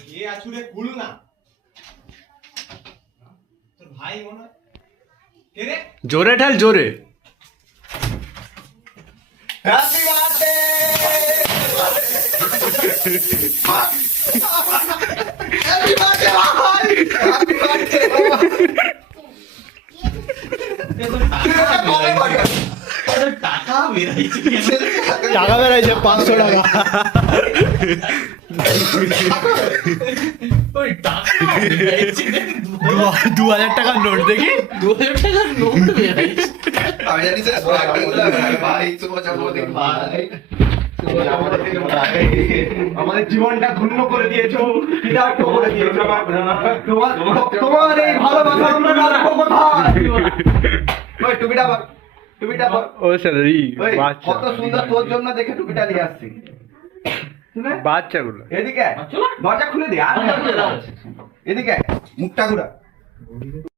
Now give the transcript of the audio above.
কে আছুরে খুল না তোর ভাই মনে হয় কে রে জোরে ঢাল জোরে। হ্যাপি বার্থডে হ্যাপি বার্থডে ভাই হ্যাপি বার্থডে টাকা বেড়াইছে 500 টাকা। ওই টাকা 2000 টাকার নোট দেখি। 2000 টাকার নোট বেরাইছে আমি জানি স্যার ভাই তোমার জন্মদিন ভাই আমাদের জীবনটা ধন্য করে দিয়েছো বিরাট করে দিয়েছো তোমার এই ভালোবাসা আমরা রাখবো কোথায় ওই টুপিটা ও স্যালারি ওই বাচ্চা কত সুন্দর তোর জন্য দেখে টুপিটা নিয়ে আসছি বাচ্চাগুলো। এদিকে দরজা খুলে দে আর এদিকে মুখটা ঘুরা